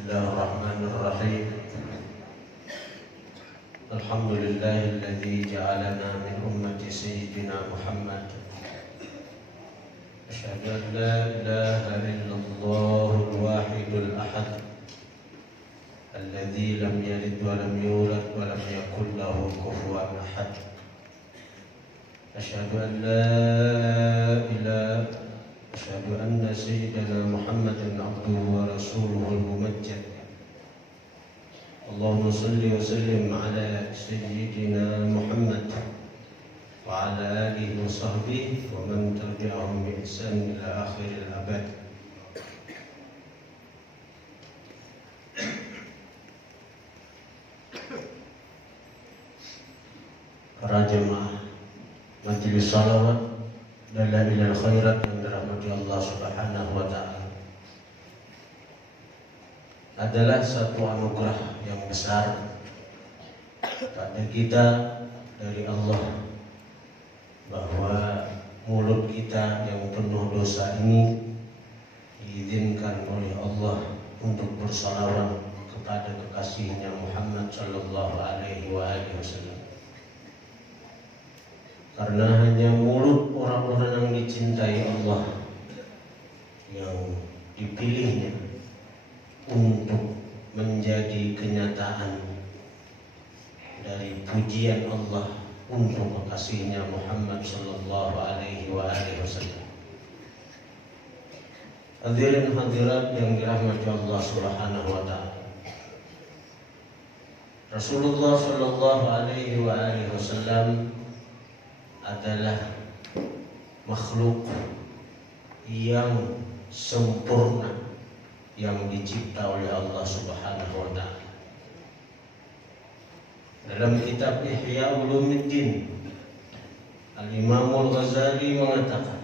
Bismillahirrahmanirrahim. Alhamdulillahilladzi ja'alana min ummati sayyidina Muhammad. Asyhadu an la ilaha illallahul wahidul ahad alladzi lam yalid wa lam yulad wa lam yakul lahu kufuwan ahad. Asyhadu an la ilaha Asyhadu anna sayyidana Muhammadan abduhu wa rasuluhul mumajjad. Allahumma salli wa sallim ala sayyidina Muhammad wa ala alihi wa sahbihi wa man tabi'ahum bi ihsan ila akhiril abad. Para jemaah majelis salawat dan la ilaha khairat yang dirahmati Allah Subhanahu wa ta'ala, adalah satu anugerah yang besar pada kita dari Allah, bahwa mulut kita yang penuh dosa ini diizinkan oleh Allah untuk bersalawat kepada kekasihnya Muhammad sallallahu alaihi wasallam. Karena hanya mulut orang-orang yang dicintai Allah yang dipilihnya untuk menjadi kenyataan dari pujian Allah untuk kekasihnya Muhammad sallallahu alaihi wasallam. Hadirin hadirat yang dirahmati Allah Subhanahu wa ta'ala, Rasulullah sallallahu alaihi wasallam adalah makhluk yang sempurna yang dicipta oleh Allah Subhanahu wa ta'ala. Dalam kitab Ihya Ulumuddin, Al-Imam Al-Ghazali mengatakan,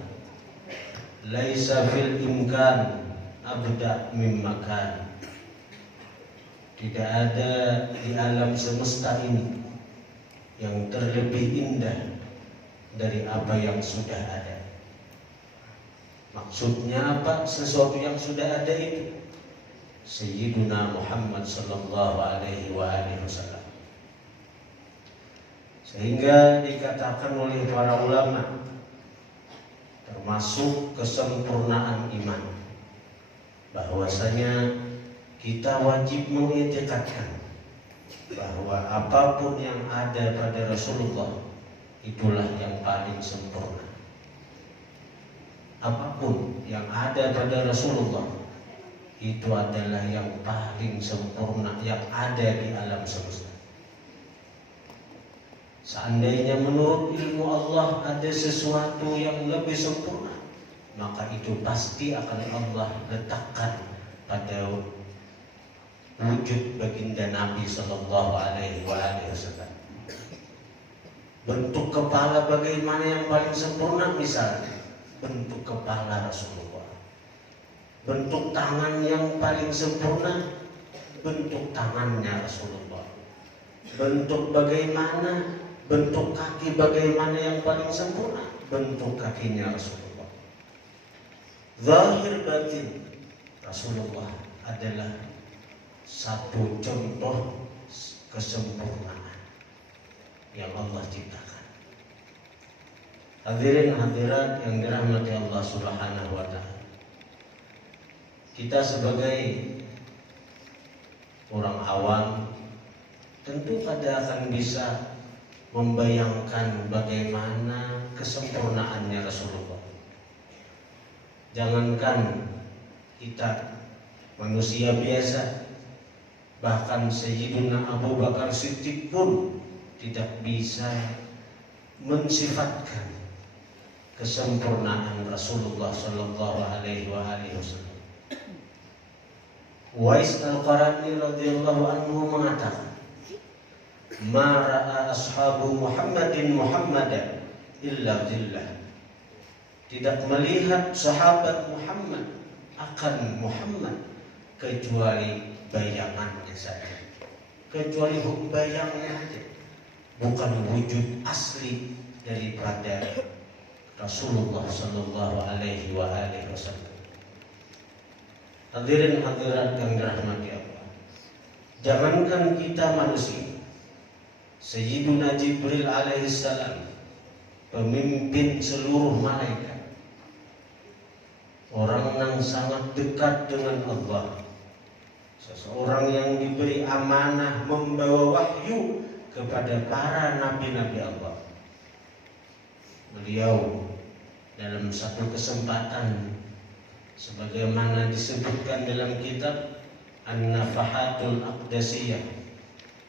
laisa fil imkan abda mim makan. Tidak ada di alam semesta ini yang terlebih indah dari apa yang sudah ada. Maksudnya apa? Sesuatu yang sudah ada itu Sayyiduna Muhammad sallallahu alaihi wasallam. Sehingga dikatakan oleh para ulama, termasuk kesempurnaan iman, bahwasanya kita wajib mengiktikadkan bahwa apapun yang ada pada Rasulullah itulah yang paling sempurna. Apapun yang ada pada Rasulullah itu adalah yang paling sempurna yang ada di alam semesta. Seandainya menurut ilmu Allah ada sesuatu yang lebih sempurna, maka itu pasti akan Allah letakkan pada wujud baginda Nabi sallallahu alaihi wasallam. Bentuk kepala bagaimana yang paling sempurna? Misalnya bentuk kepala Rasulullah. Bentuk tangan yang paling sempurna, bentuk tangannya Rasulullah. Bentuk bagaimana, bentuk kaki bagaimana yang paling sempurna, bentuk kakinya Rasulullah. Zahir batin Rasulullah adalah satu contoh kesempurnaan yang Allah ciptakan. Hadirin hadirat yang dirahmati Allah Subhanahu wa ta'ala, kita sebagai orang awam tentu kada akan bisa membayangkan bagaimana kesempurnaannya Rasulullah. Jangankan kita manusia biasa, bahkan Sayyidina Abu Bakar Siddiq pun tidak bisa mensifatkan kesempurnaan Rasulullah sallallahu alaihi wasallam. Uwais Al-Qarani radhiyallahu anhu mengatakan, "Ma ra'a ashabu Muhammadin Muhammadan illa dhillah." Tidak melihat sahabat Muhammad akan Muhammad kecuali bayangannya saja, kecuali bayangnya saja, bukan wujud asli daripada Rasulullah sallallahu alaihi wasallam. Hadirin hadirat yang dirahmati Allah. Jangankan kita manusia, Sayyiduna Jibril alaihissalam, pemimpin seluruh malaikat, orang yang sangat dekat dengan Allah, seseorang yang diberi amanah membawa wahyu kepada para nabi-nabi Allah. Beliau dalam satu kesempatan, sebagaimana disebutkan dalam kitab An-Nafahatul Aqdasiyah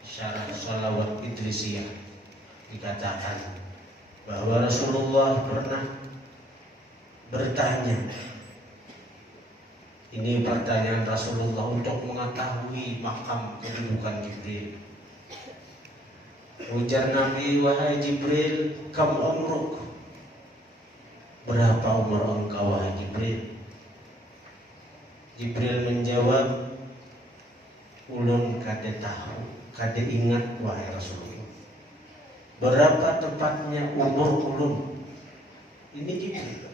Syarah Shalawat Idrisiyah, dikatakan bahwa Rasulullah pernah bertanya. Ini pertanyaan Rasulullah untuk mengetahui makam kedudukan Jibril. Ujar Nabi, wahai Jibril, kam umruk? Berapa umur engkau wahai Jibril? Jibril menjawab, ulun kade tahu, kade ingat wahai Rasulullah. Berapa tepatnya umur ulun? Ini Jibril.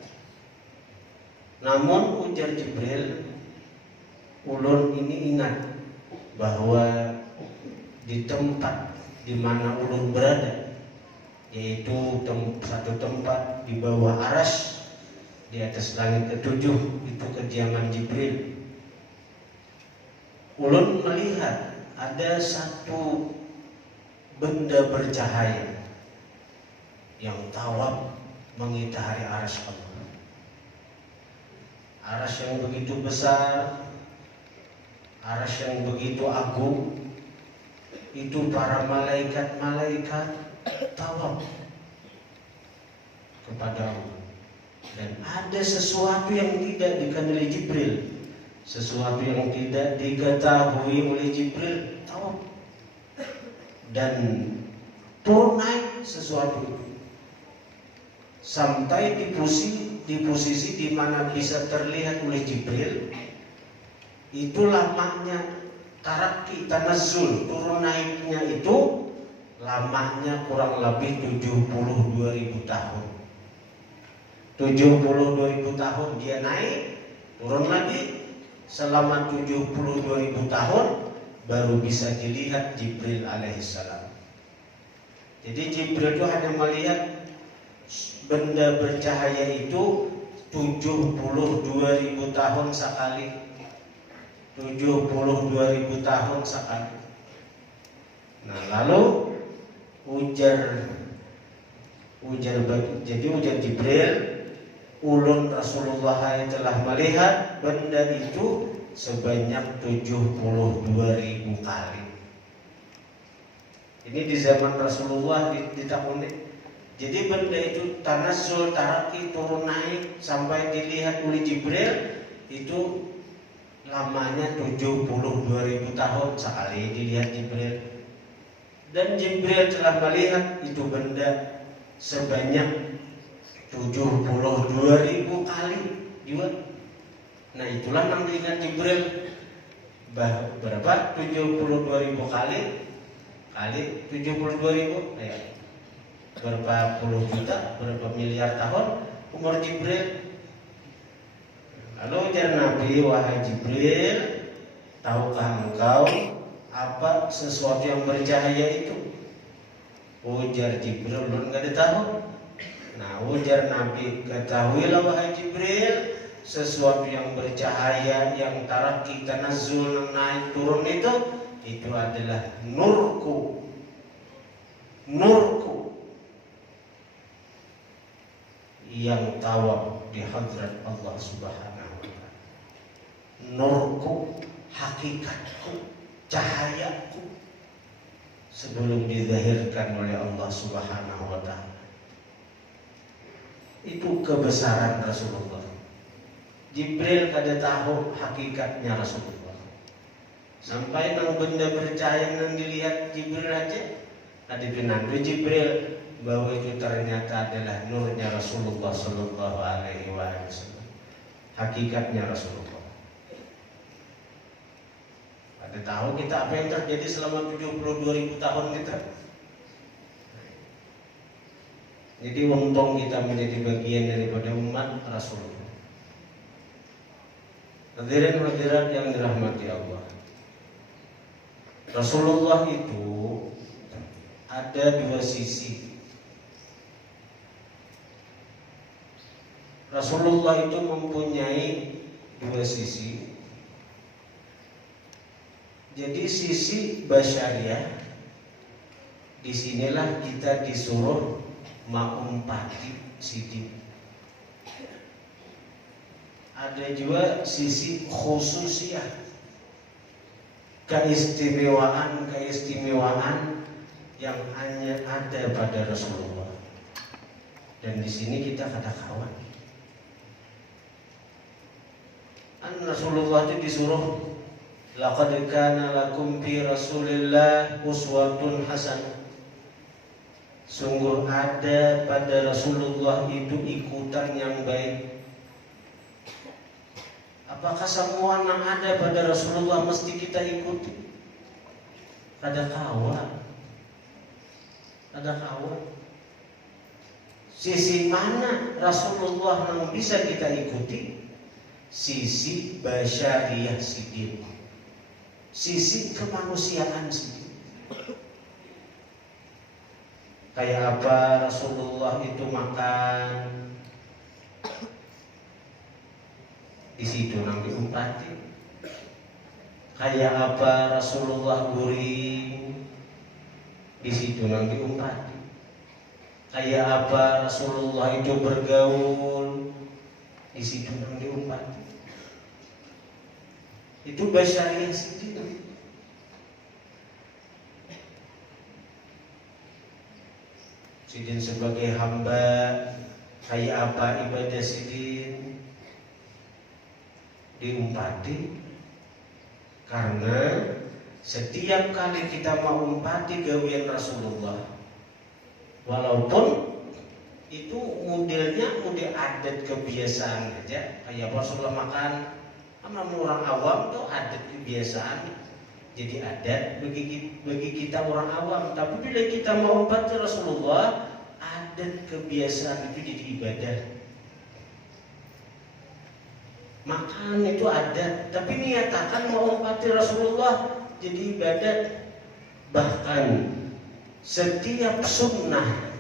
Namun ujar Jibril, ulun ini ingat bahwa di tempat di mana ulun berada, yaitu satu tempat di bawah aras di atas langit ketujuh, itu kediaman Jibril. Ulun melihat ada satu benda bercahaya yang tawaf mengitari aras Allah. Aras yang begitu besar, aras yang begitu agung, itu para malaikat-malaikat tawaf kepada Allah. Dan ada sesuatu yang tidak dikenali Jibril, sesuatu yang tidak diketahui oleh Jibril, tawaf. Dan turun naik sesuatu itu sampai di posisi di mana bisa terlihat oleh Jibril. Itu lamanya tarakki tanazzul, turun naiknya itu lamanya kurang lebih 72.000 tahun. 72.000 tahun dia naik, turun lagi, selama 72.000 tahun baru bisa dilihat Jibril alaihissalam. Jadi Jibril itu hanya melihat benda bercahaya itu 72.000 tahun sekali. 72.000 tahun sekali. Nah, lalu ujar Jibril, ulun Rasulullah telah melihat benda itu sebanyak 72.000 kali. Ini di zaman Rasulullah di tahun ini. Jadi benda itu tanazzul, tarakki, turun naik sampai dilihat oleh Jibril itu lamanya 72.000 tahun sekali dilihat Jibril. Dan Jibril telah melihat itu benda sebanyak 72.000 kali juga. Nah, itulah yang diingat Jibril. Berapa? 72.000 kali 72.000, ya. Berapa puluh juta, berapa miliar tahun umur Jibril. Lalu ujar Nabi, wahai Jibril, tahukah engkau apa sesuatu yang bercahaya itu? Ujar Jibril, belum enggak tahu. Nah, ujar Nabi, ketahuilah wahai Jibril, sesuatu yang bercahaya, yang tarakki tanazzul, naik turun itu adalah nurku yang tawaf di hadrat Allah Subhanahu wa ta'ala. Nurku, hakikatku, cahayaku sebelum dizahirkan oleh Allah Subhanahu wa ta'ala. Itu kebesaran Rasulullah. Jibril kada tahu hakikatnya Rasulullah. Sampai nang benda bercahaya yang dilihat Jibril aja, ada pinandu Jibril bahwa itu ternyata adalah nurnya Rasulullah Sallallahu Alaihi Wasallam. Hakikatnya Rasulullah. Ada tahu kita apa yang terjadi selama 72.000 tahun kita. Jadi untung kita menjadi bagian daripada umat Rasulullah. Hadirin hadirat yang dirahmati Allah, Rasulullah itu ada dua sisi. Rasulullah itu mempunyai dua sisi. Jadi sisi basyariah, disinilah kita disuruh maumpati sidik. Ada juga sisi khususiah, keistimewaan yang hanya ada pada Rasulullah. Dan di sini kita kata kawan. Rasulullah itu disuruh, laqad kana lakum fi Rasulillah uswatun hasanah. Sungguh ada pada Rasulullah itu ikutan yang baik. Apakah semua yang ada pada Rasulullah mesti kita ikuti? Ada kawan. Sisi mana Rasulullah yang bisa kita ikuti? Sisi basyariah sidin, sisi kemanusiaan sidin. Kayak apa Rasulullah itu makan, di situ nang diumpati. Kayak apa Rasulullah guring, di situ nang diumpati. Kayak apa Rasulullah itu bergaul, di situ nang diumpati. Itu basyariah sidin. Sidin sebagai hamba, kayak apa ibadah sidin diumpati. Karena setiap kali kita mau umpati gawian Rasulullah, walaupun itu modelnya model adat kebiasaan aja, kayak Rasulullah makan sama orang awam tuh adat kebiasaan, jadi adat bagi kita orang awam. Tapi bila kita mau umpati Rasulullah, adat kebiasaan itu jadi ibadah. Makan itu ada, tapi niatakan mau umpati Rasulullah jadi ibadat. Bahkan setiap sunnah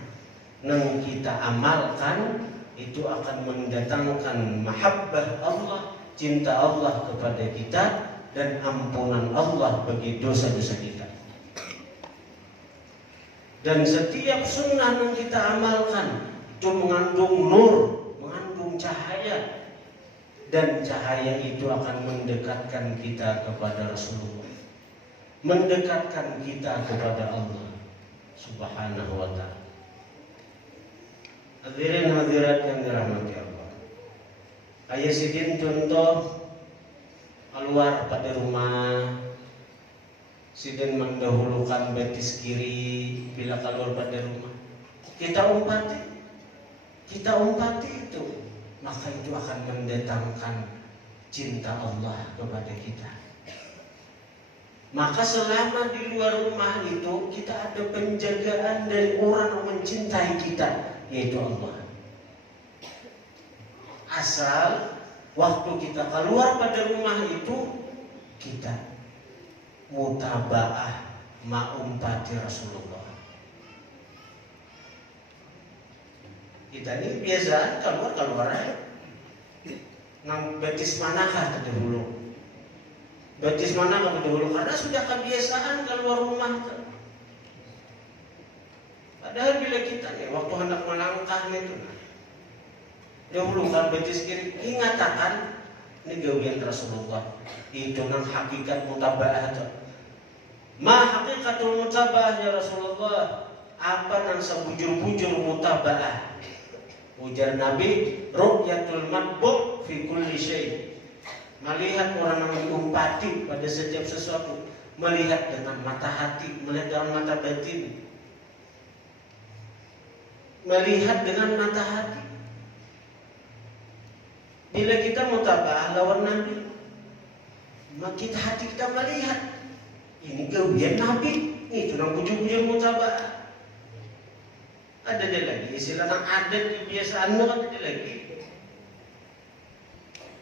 yang kita amalkan itu akan mendatangkan mahabbah Allah, cinta Allah kepada kita, dan ampunan Allah bagi dosa-dosa kita. Dan setiap sunnah yang kita amalkan itu mengandung nur, mengandung cahaya. Dan cahaya itu akan mendekatkan kita kepada Rasulullah, mendekatkan kita kepada Allah Subhanahu wa ta'ala. Hadirin hadirat yang dirahmati Allah, kayak sidin contoh keluar pada rumah, sidin mendahulukan betis kiri bila keluar pada rumah. Kita umpati itu, maka itu akan mendatangkan cinta Allah kepada kita. Maka selama di luar rumah itu kita ada penjagaan dari orang yang mencintai kita, yaitu Allah. Asal waktu kita keluar pada rumah itu kita mutabaah maumpati Rasulullah. Kita ini biasa keluar aja. Nang betis manakah terdahulu? Betis manakah terdahulu? Karena sudah kebiasaan keluar rumah. Padahal bila kita nih waktu hendak melangkah itu, dahulukan betis kiri, ingatakan ini gawian Rasulullah. Itu nang hakikat mutabaah itu. Ma hakikatul mutabaah ya Rasulullah? Apa nang sebujur-bujur mutabaah? Ujar Nabi, ru'yatul matbu' fi kulli syai'. Melihat orang yang diumpati pada setiap sesuatu, melihat dengan mata hati, melihat dengan mata batin. Melihat dengan mata hati. Bila kita mutaba'ah lawan Nabi, maka kita hati kita melihat ini gawian Nabi, itu nang bujur-bujur mutaba'ah. Ada dia lagi istilah adat kebiasaan, kan ada lagi.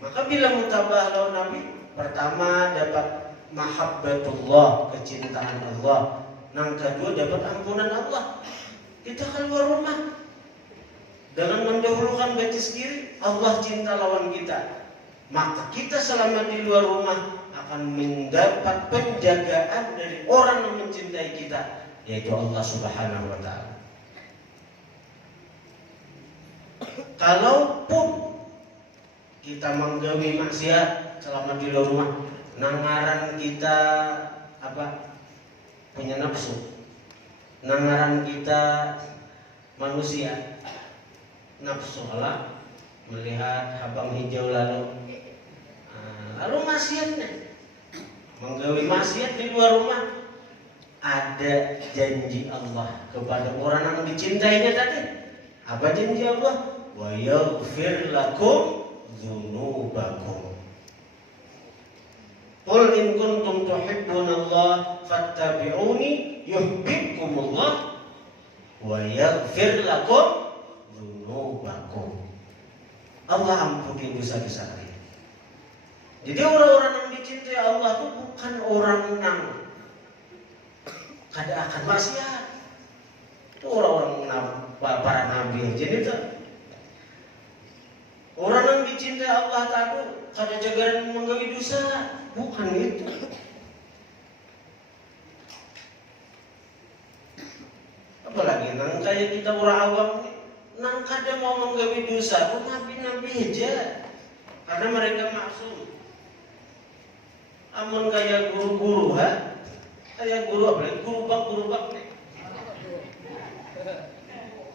Maka bila mutabah lawan Nabi, pertama dapat mahabbatullah, kecintaan Allah. Yang kedua dapat ampunan Allah. Kita keluar rumah dengan mendahulukan batis diri, Allah cinta lawan kita. Maka kita selama di luar rumah akan mendapat penjagaan dari orang yang mencintai kita, yaitu Allah Subhanahu wa ta'ala. Kalaupun kita menggawi maksiat selama di luar rumah, nangaran kita punya nafsu, nangaran kita manusia, nafsu Allah melihat habang hijau lalu maksiatnya, menggawi maksiat di luar rumah. Ada janji Allah kepada orang yang dicintainya tadi. Apa janji Allah? Wa yaghfir lakum dzunubakum. Qul in kuntum tuhibbunallah fattabi'uni yuhibbukumullah wa yaghfir lakum dzunubakum. Allah ampuni dosa-dosa kalian. Jadi orang-orang yang dicintai Allah itu bukan orang yang kada akan maksiat. Itu orang-orang para nabi aja itu. Orang yang dicintai Allah tadi kada jagaran menggawi dosa, bukan itu. Apalagi nang kayak kita orang awam, nang kada mau menggawi dosa, kok nabi-nabi aja. Karena mereka maksum. Amun kayak guru-guru, kayak guru apa? Guru bak nih.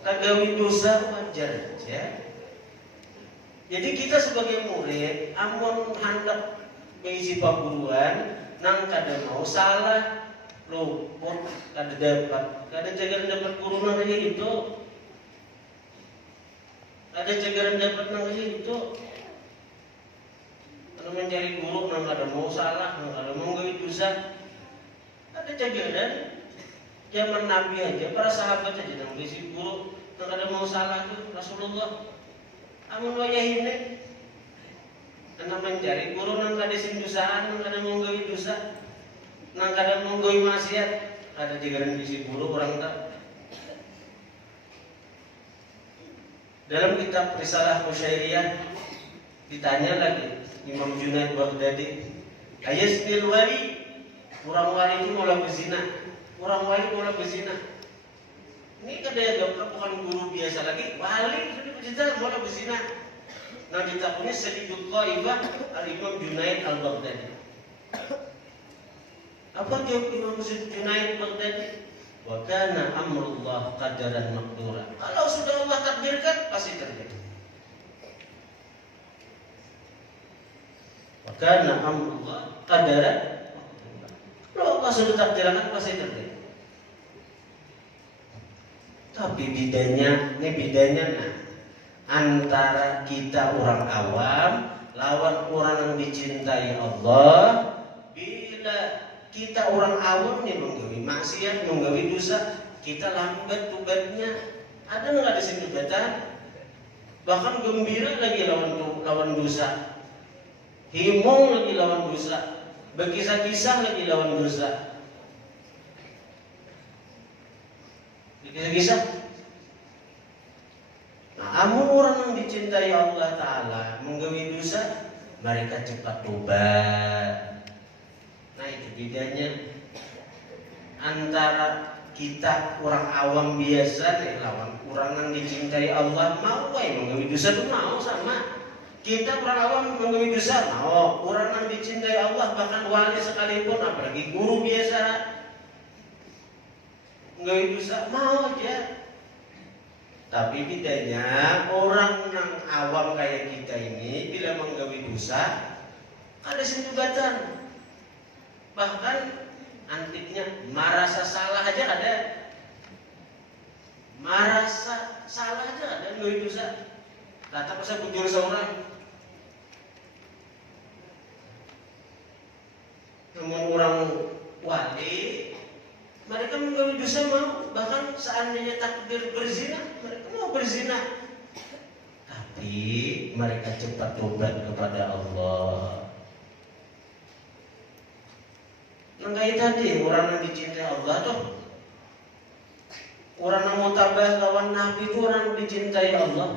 Kagawi dosa wajar aja. Jadi kita sebagai murid, amun hendak mengisi paguruan, nang kada mau salah, luput, kada dapat guru nang kayak gitu, kada jagaran dapat nang kayak gitu. Mencari guru nang kada mau salah, nang kada mau gawe dosa. Ada jagaran zaman Nabi aja, para sahabat aja nang ngisi guru nang kada mau salah tuh Rasulullah. Amun wayahine nang mencari guru nang kada sing dosaan, nang kada mau gawe dosa, nang kada mau gawe maksiat, ada jagaran ngisi guru orang tak. Dalam kitab Risalah Musyairiyah ditanya lagi Imam Junaid Baghdadi, ayasbil wali, orang wali itu malah berzina, orang wali malah berzina. Ini kada bukan guru biasa lagi, wali sudah berzina malah berzina. Nah kita punya sedikit qaibah Al-Imam Junaid Al-Baghdadi. Apa jawab Imam Junaid Baghdadi? Wa kana amrullah qadaran maqdura. Kalau sudah Allah takdirkan pasti terjadi. Karena Allah qadaran, kalau Allah sudah takdirkan pasti terjadi. Tapi bedanya antara kita orang awam lawan orang yang dicintai Allah. Bila kita orang awam nih menggawi maksiat, menggawi dosa, kita lambat tubatnya. Ada nggak di sini tubatan? Bahkan gembira lagi lawan dosa. Himong lagi lawan dosa, berkisah-kisah lagi lawan dosa, berkisah-kisah. Nah, amun orang yang dicintai Allah Ta'ala menggawi dosa, mereka cepat tobat. Nah itu bedanya antara kita orang awam biasa nih lawan orang yang dicintai Allah. Mau menggawi dosa itu mau sama. Kita orang awam menggawi dosa, mau orang yang dicintai Allah, bahkan wali sekalipun, apalagi guru biasa menggawi dosa, mau aja. Tapi bedanya orang yang awam kayak kita ini bila menggawi dosa, ada sendubatan. Bahkan antiknya merasa salah aja ada, merasa salah aja ada menggawi dosa. Kata pasal bujur seorang. Namun orang wali, mereka menggawi dosa mau, bahkan seandainya takdir berzina, mereka mau berzina. tapi mereka cepat tobat kepada Allah. Yang kayak tadi orang yang dicintai Allah tuh, orang yang mau tabah lawan Nabi itu orang yang dicintai Allah.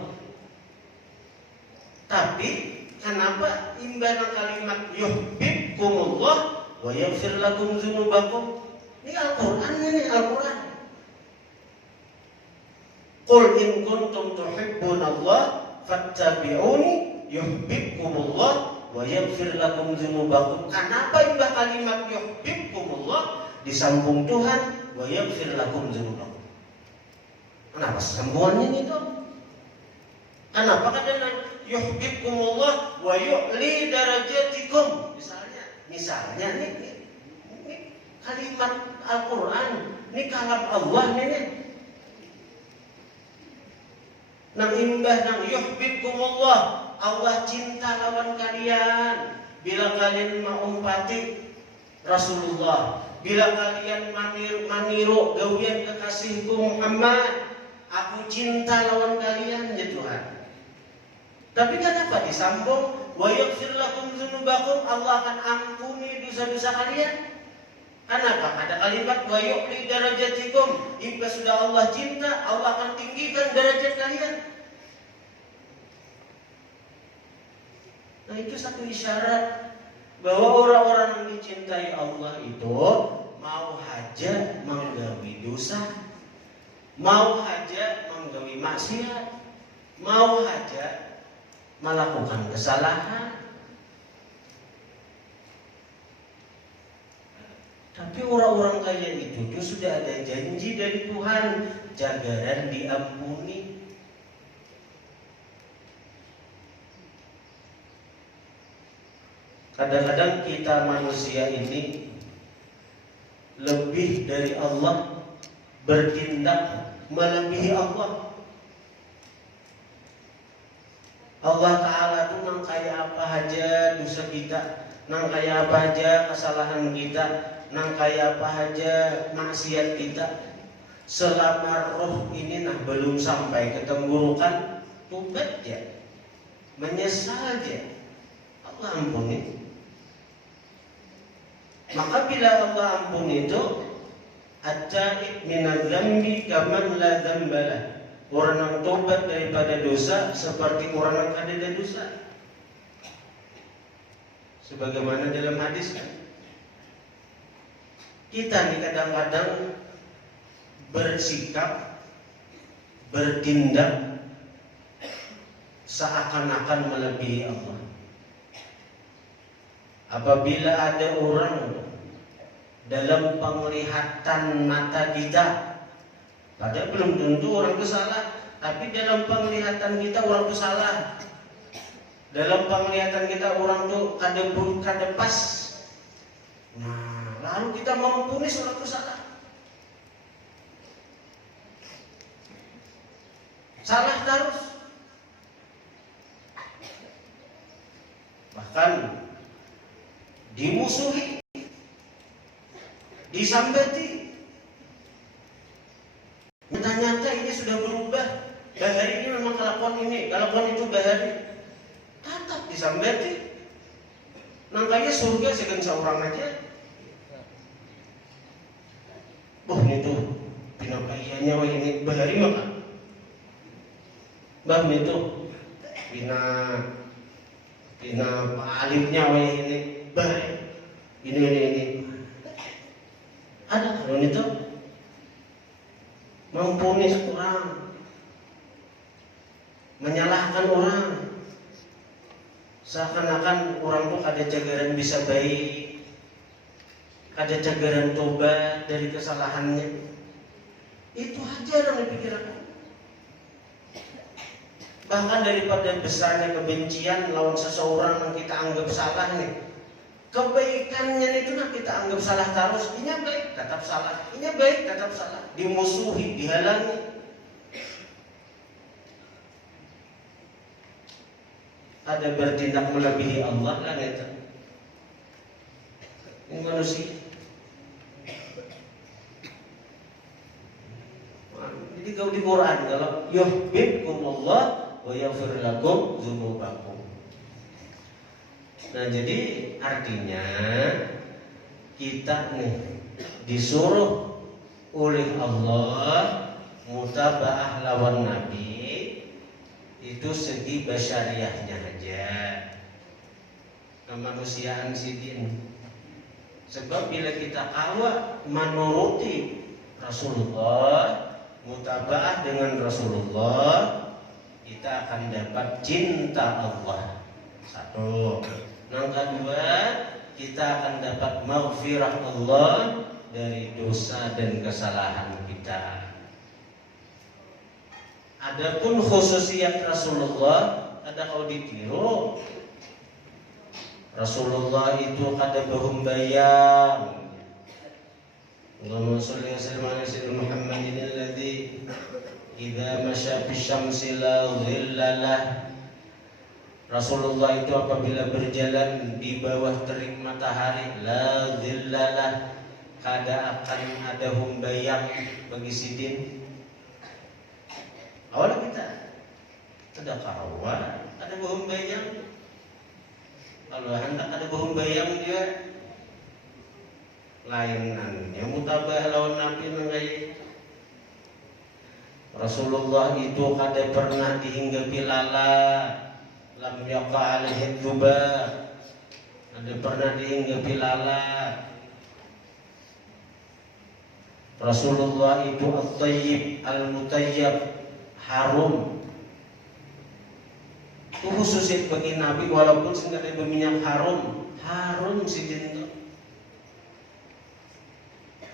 Tapi kenapa imbalan kalimat yuhibbukumullah wa yaghfir lakum dzunubakum? Ini Al-Qur'an, ini Al-Qur'an. Qul in kuntum tuhibbunallah fattabi'uni yuhibbukumullah wa yaghfir lakum dzunubakum. Kenapa imbah kalimat yuhibbukumullah disambung Tuhan wa yaghfir lakum dzunubakum? Kenapa sambungannya itu? Kenapa kadang yuhibbukumullah wa yu'li darajatikum? Misalnya ini kalimat Al-Qur'an, ini kalam Allah ini. Nang imbah nang yuhibbukumullah, Allah cinta lawan kalian bila kalian mengumpati Rasulullah, bila kalian maniru gawian kekasihku Muhammad, aku cinta lawan kalian ya Tuhan. Tapi kenapa disambung wa yaghfir lakum dzunubakum, Allah akan ampuni dosa-dosa kalian? Kenapa? Ada kalimat wa yu'li darajatikum, jika sudah Allah cinta, Allah akan tinggikan derajat kalian. Nah, itu satu isyarat bahwa orang-orang yang dicintai Allah itu mau haja menggawi dosa, mau haja menggawi maksiat, mau haja melakukan kesalahan. Tapi orang-orang kaya itu sudah ada janji dari Tuhan, jagaran diampuni. Kadang-kadang kita manusia ini lebih dari Allah, bertindak melebihi Allah. Allah Ta'ala tuh nang kaya apa aja dosa kita, nang kaya apa aja kesalahan kita, nang kaya apa aja maksiat kita. Selama roh ini belum sampai ke tenggurukan, tobat ya, menyesal ya, Allah ampuni. Maka bila Allah ampuni itu, at-taib minadz-dzambi kaman la dzambalah. Orang yang tobat daripada dosa seperti orang yang ada dosa. Sebagaimana dalam hadis kan, kita nih kadang-kadang bersikap, bertindak seakan-akan melebihi Allah. Apabila ada orang dalam penglihatan mata kita, padahal belum tentu orang itu salah, tapi dalam penglihatan kita orang itu salah. Dalam penglihatan kita orang itu kada pas. Nah, lalu kita mempunis orang itu salah. Salah terus. Bahkan dimusuhi, disambati. Nyata-nyata ini sudah berubah. Bahari ini memang kelakuan ini, kelakuan itu bahari. Tetap disambati. Nangkanya surga segan seorang aja. Oh ini tuh pinakaiannya wah ini bahari maka. Bah itu pina alifnya wah ini bahari. Ini. Ada kalau itu mempunis orang, menyalahkan orang, seakan-akan orang tuh ada cagaran bisa baik, ada cagaran tobat dari kesalahannya. Itu aja yang dipikirkan. Bahkan daripada besarnya kebencian lawan seseorang yang kita anggap salah nih, kebaikannya itu kita anggap salah terus. Ini baik tetap salah, ini baik tetap salah, dimusuhi, dihalangi. Ada bertindak melebihi Allah kan itu. Ini manusia. Jadi kalau di Quran kalau yuhibbukumullah wa wa yaghfir lakum dzunubakum. Nah, jadi artinya kita nih disuruh oleh Allah mutabaah lawan Nabi itu segi basyariahnya aja, kemanusiaan sidin. Sebab bila kita kawa menuruti Rasulullah, mutabaah dengan Rasulullah, kita akan dapat cinta Allah. Satu. Yang kedua, kita akan dapat maghfirah Allah dari dosa dan kesalahan kita. Adapun khususiyat Rasulullah ada kau ditiru. Rasulullah itu kada bahum bayang. Allahumma sholli wa sallim ala sayyidina Muhammadin alladzi idza masya fi syamsi la dhillalah. Rasulullah itu apabila berjalan di bawah terik matahari la dhillalah, kada akan ada humbayang bagi sidin. Awal kita ada kawan, ada humbayang. Kalau hendak ada humbayang dia lainannya mutabah lawan Nabi mengai. Rasulullah itu kada pernah dihinggapi lala, lam yaqa alaihi dhuba, kada pernah dihinggapi lala. Rasulullah itu at-tayyib al-mutayyab, harum. Itu khususnya bagi Nabi, walaupun sendiri berminyak harum, harum sidin.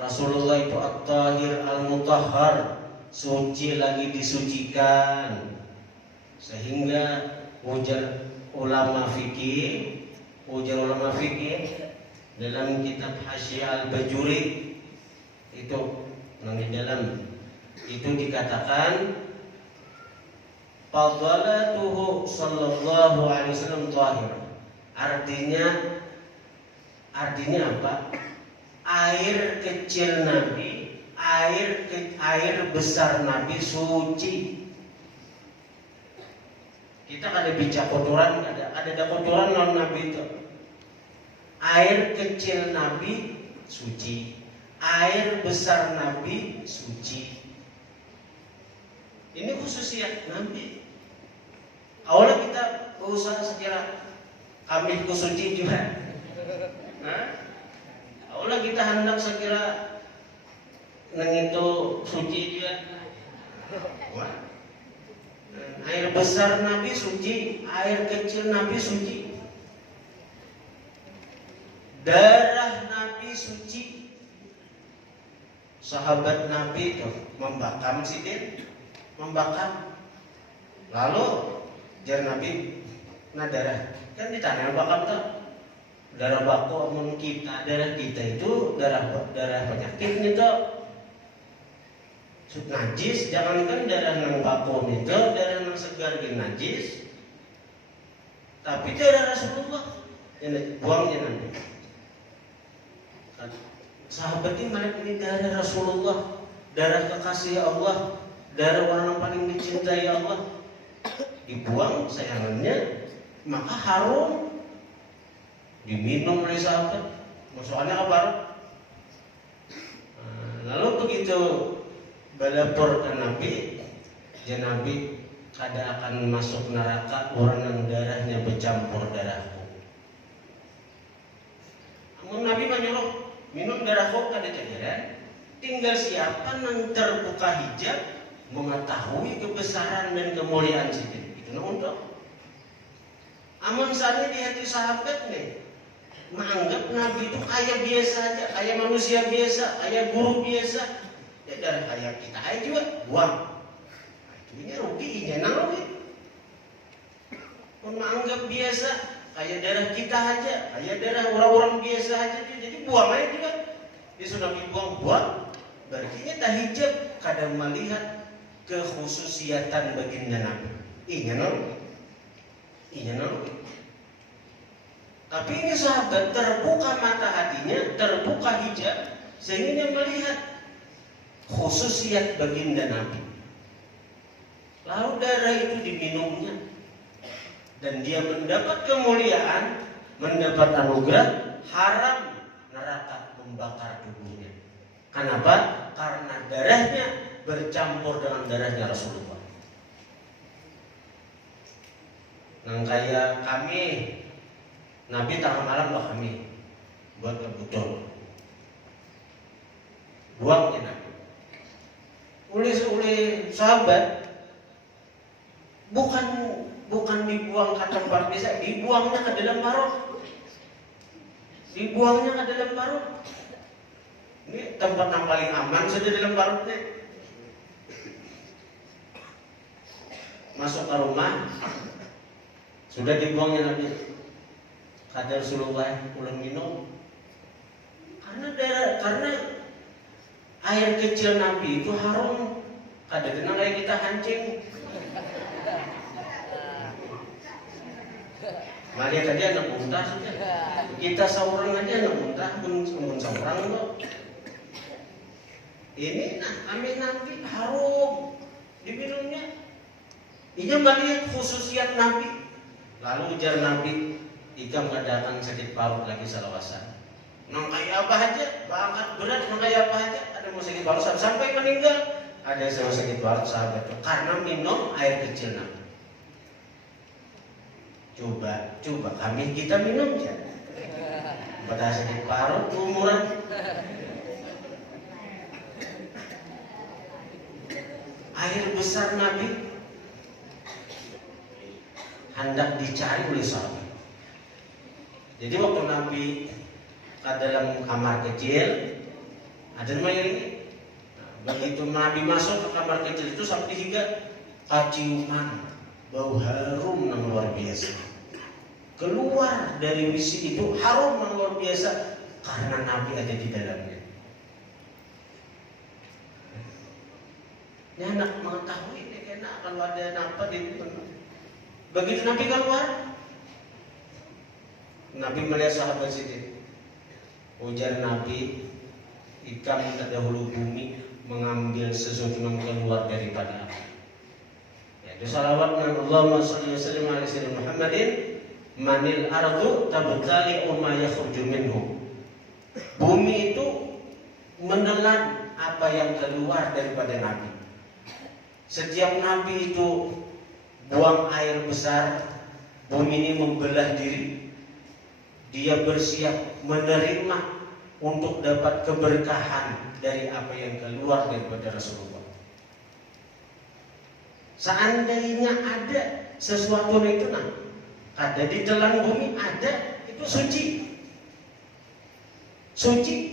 Rasulullah itu at-tahir al-mutahhar, suci lagi disucikan. Sehingga ujar ulama fikih dalam kitab Hasyiah al-Bajuri itu di dalam itu dikatakan fadalatuhu sallallahu alaihi wasallam tahir. Artinya apa? Air kecil Nabi, air besar Nabi suci. Kita kada bicara kotoran, ada kotoran non Nabi itu. Air kecil Nabi suci, air besar Nabi suci. Ini khususiyat Nabi. Awalnya kita berusaha sekira kami kusuci juga. Awalnya kita hendak sekira nang itu suci juga. Air besar Nabi suci, air kecil Nabi suci. Darah Nabi suci. Sahabat Nabi itu membakam sidin, membakam. Lalu jar Nabi, nah darah kan ditanya bakam tuh. Darah baku amun kita, darah kita itu darah penyakit nih tuh. Najis, jangankan darah nang baku nih tuh, darah nang segar gini najis. Tapi darah Rasulullah yang buangnya nanti. Sahabat ini darah Rasulullah, darah kekasih Allah, darah orang yang paling dicintai Allah, dibuang sayangannya, maka harum diminum oleh sahabat. Maksudnya apa? Lalu begitu balapor ke Nabi, ya Nabi kada akan masuk neraka orang yang darahnya bercampur darahku. Namun Nabi menyuruh minum darahku kada cairan. Tinggal siapa yang terbuka hijab mengetahui kebesaran dan kemuliaan sidin. Itu untuk. Amun sana di hati sahabat nih menganggap Nabi itu kayak biasa aja, kayak manusia biasa, kayak guru biasa. Ya darah kayak kita aja juga buang. Ini rugi, ini rugi. Pun menganggap biasa, kayak darah kita aja, kayak darah orang-orang biasa aja, jadi buang aja juga. Dia sudah dibuang-buang. Berarti kita hijab kadang melihat kekhususiatan baginda Nabi. Iya no. Tapi ini sahabat terbuka mata hatinya, terbuka hijab, sehingga melihat khususiat baginda Nabi. lalu darah itu diminumnya, dan dia mendapat kemuliaan, mendapat anugerah. Haram neraka membakar tubuhnya. Kenapa? Karena darahnya bercampur dengan darahnya Rasulullah. Nah, kayak kami, Nabi tengah malam lah kami buat kebutuhan, buangnya Nabi. Oleh sahabat, bukan dibuang ke tempat biasa, dibuangnya ke dalam barok. Dibuangnya ke dalam barok. Ini tempat yang paling aman sudah dalam baroknya. Masuk ke rumah, sudah dibuangnya Nabi. Kata Rasulullah, ulang minum. Karena air kecil Nabi itu harum. Kada tenang kayak kita hancing. Mari tadi anak muntah saja. Kita seorang aja anak muntah, mun seorang kok. Ini amin Nabi harum diminumnya. Ini melihat khususiat Nabi. Lalu ujar Nabi, ikam kadakan sakit parut lagi salawasan. Nang kayak apa aja, berangkat berat nang kayak apa aja, ada mau sakit parut sampai meninggal. Ada yang sakit parut sahabat karena minum air kecil Nabi. Coba kita minum ya. Pada sakit parut umuran. Air besar Nabi hendak dicari oleh sahabat. Jadi waktu Nabi ke dalam kamar kecil, ada namanya ini. Begitu Nabi masuk ke kamar kecil itu sampai hingga kaciuman bau harum yang luar biasa. Keluar dari wisi itu harum yang luar biasa karena Nabi ada di dalamnya. Ini anak mengetahui ini enak kalau ada apa di depan. Begitu Nabi keluar, Nabi melihat sahabat situ. Ujar Nabi, ikam terdahulu bumi mengambil sesuatu yang keluar daripada api. Yaitu salawat Allahumma shalli wa sallim ala sayyidina Muhammadin manil ardu tabtali ma yakhruju minhu. Bumi itu menelan apa yang keluar daripada Nabi. Setiap Nabi itu buang air besar, bumi ini membelah diri. Dia bersiap menerima untuk dapat keberkahan dari apa yang keluar daripada Rasulullah. Seandainya ada sesuatu itu ada di telan bumi, ada, itu suci.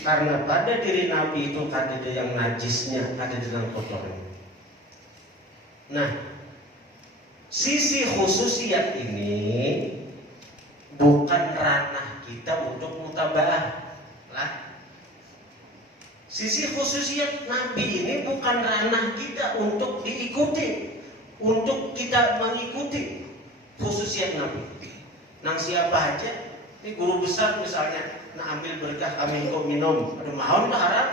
Karena pada diri Nabi itu ada yang najisnya, ada yang kotornya. Nah, sisi khususiat ini bukan ranah kita untuk mutabaah lah. Sisi khususiat Nabi ini bukan ranah kita untuk diikuti, untuk kita mengikuti khususiat Nabi. Nang siapa aja, ini guru besar misalnya, ambil berkah kami kok minum, aduh mahal lah haram.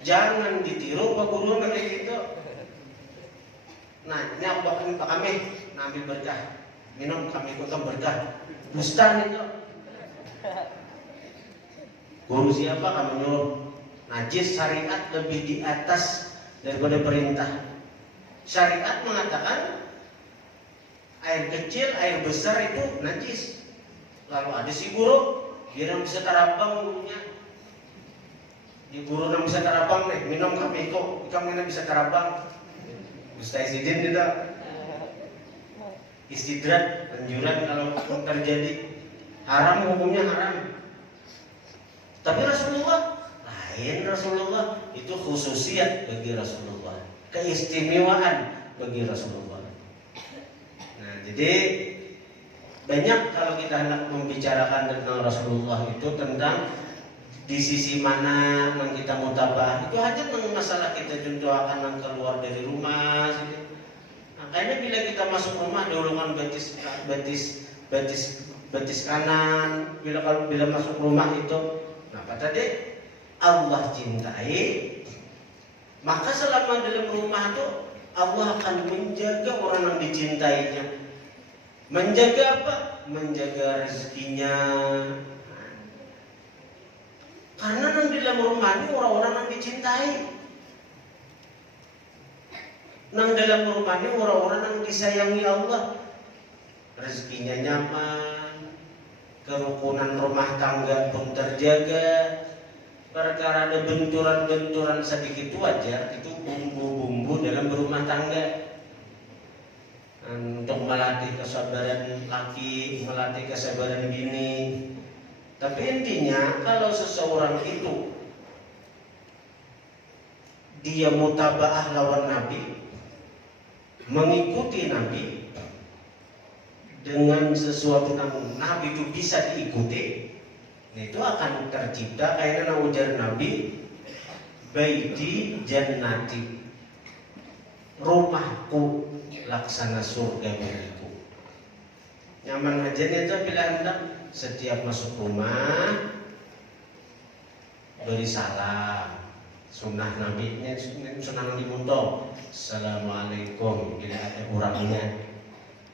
Jangan ditiru Pak Guru kayak gitu. Nah, ini Pak kami ambil berkah, minum kami kok berkah. Bustan itu. Guru siapa kamu nyuruh? Najis, syariat lebih di atas daripada perintah. Syariat mengatakan air kecil, air besar itu najis. Lalu ada si guru, dia yang bisa tarabang gurunya. Di guru yang bisa tarabang nih, minum kami kok, kamu yang bisa tarabang. Ustaz Izidin tidak. Istidrat, anjuran kalau terjadi haram, hukumnya haram. Tapi Rasulullah lain, Rasulullah itu khususiat bagi Rasulullah, keistimewaan bagi Rasulullah. Nah, jadi banyak kalau kita hendak membicarakan tentang Rasulullah itu tentang di sisi mana yang kita mutabah, itu hanya masalah kita contohkan yang keluar dari rumah. Nah, kayaknya bila kita masuk rumah dolongan betis kanan, bila masuk rumah itu, apa tadi? Allah cintai Maka selama dalam rumah itu Allah akan menjaga orang yang dicintainya. Menjaga apa? Menjaga rezekinya. Karena yang di dalam rumah ini orang-orang yang dicintai. Yang dalam rumah ini orang-orang yang disayangi Allah. Rezekinya nyaman, kerukunan rumah tangga pun terjaga. Perkara ada benturan-benturan sedikit wajar, itu bumbu-bumbu dalam berumah tangga. Untuk melatih kesabaran laki, melatih kesabaran bini. Tapi intinya kalau seseorang itu dia mutabaah lawan Nabi, mengikuti Nabi dengan sesuatu yang Nabi itu bisa diikuti, itu akan tercipta kayaknya ujar Nabi, baiti jannati, rumahku laksana surga bagiku. Nyaman aja nih tuh bila Anda setiap masuk rumah beri salam. Sunnah Nabi ini sunnah Nabi Munto. Assalamualaikum bila ada orangnya.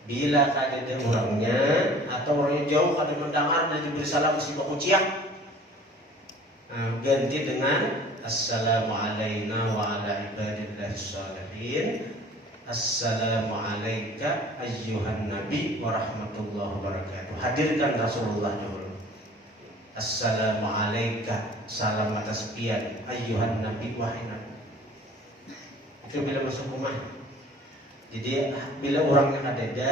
Bila ada orangnya atau orangnya jauh kada mendengar dan diberi salam mesti baku ciak. Ganti dengan Assalamualaikum wa ala ibadillahis shalihin. Assalamualaikum ayyuhan nabi wa rahmatullahi wabarakatuh. Hadirkan Rasulullah dulu. Assalamualaikum, salam atas pian ayyuhan nabi wahai nabi. Itu bila masuk rumah. Jadi bila orangnya ada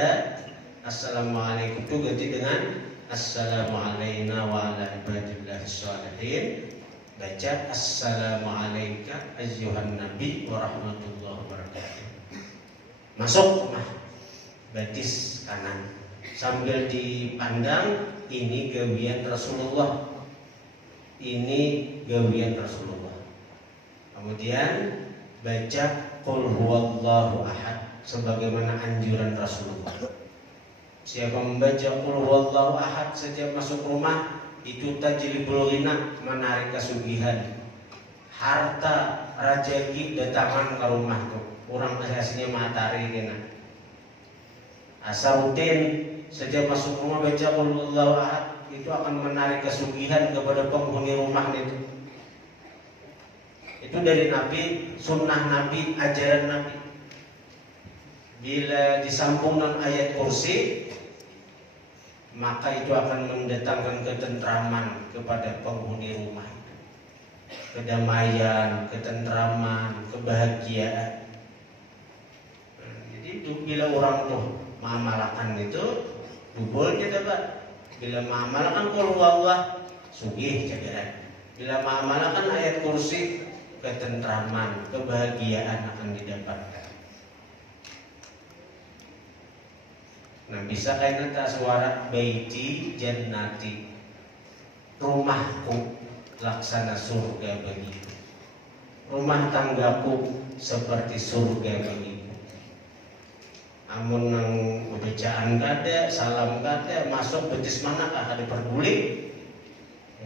Assalamualaikum itu ganti dengan Assalamualaikum wa ala ibadillahis shalihin. Baca Assalamualaikum ayyuhan nabi wa rahmatullahi wabarakatuh. Masuk rumah, batis kanan sambil dipandang, ini gawian Rasulullah, ini gawian Rasulullah. Kemudian baca Qul huwallahu ahad sebagaimana anjuran Rasulullah. Siapa membaca Qul huwallahu ahad setiap masuk rumah, itu tajlibul ghina, menarik kesugihan, harta, rezeki datangan ke rumah tuh. Orang aslinya matahari kena. Asal rutin sejak masuk rumah baca Qul huwallahu ahad, itu akan menarik kesugihan kepada penghuni rumah itu. Itu dari Nabi, sunnah Nabi, ajaran Nabi. Bila disambung dengan ayat kursi, maka itu akan mendatangkan ketentraman kepada penghuni rumah. Kedamaian, ketentraman, kebahagiaan. Itu bila orang tuh mengamalkan itu dubolnya dapat. Bila mengamalkan Qul huwallah sugih jagaran. Bila mengamalkan ayat kursi, ketentraman, kebahagiaan akan didapatkan. Nah, bisa kayak kata suara baiti jannati, rumahku laksana surga bagiku. Rumah tanggaku seperti surga bagiku. Amun nang bacaan kada, salam kada, masuk betis mana kah ada peduli.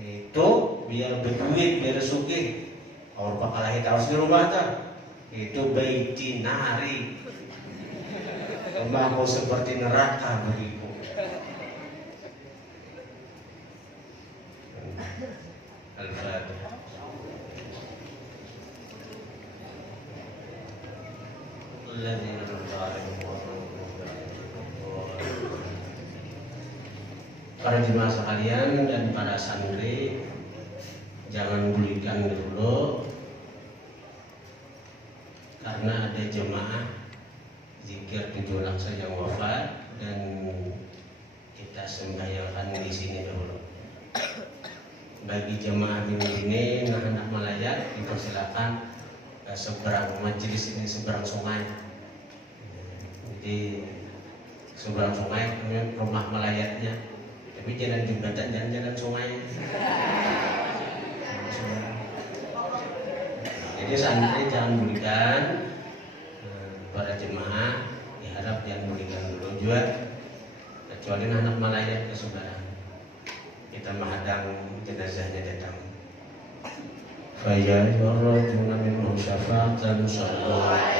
Itu biar berduit, biar sugih. Orang pakalahi tawas di rumah ta. Itu baiti nari. Rumahku seperti neraka bagiku. Al-Fatihah. Para jemaah sekalian dan para santri, jangan gulingkan dulu, karena ada jemaah zikir 7 laksa yang wafat dan kita sembahyangkan di sini dulu. Bagi jemaah ini anak melayat, dipersilakan seberang majelis ini, seberang sungai. Jadi seberang sungai rumah melayatnya. Tapi jalan jembatan, jalan sungai. Jadi santri jangan bulikan, para jemaah diharap jangan bulikan dulu juga, kecuali anak melayat ke seberang. Kita menghadang jenazahnya datang. Faya yarjuna minhu syafa'atan sallallahu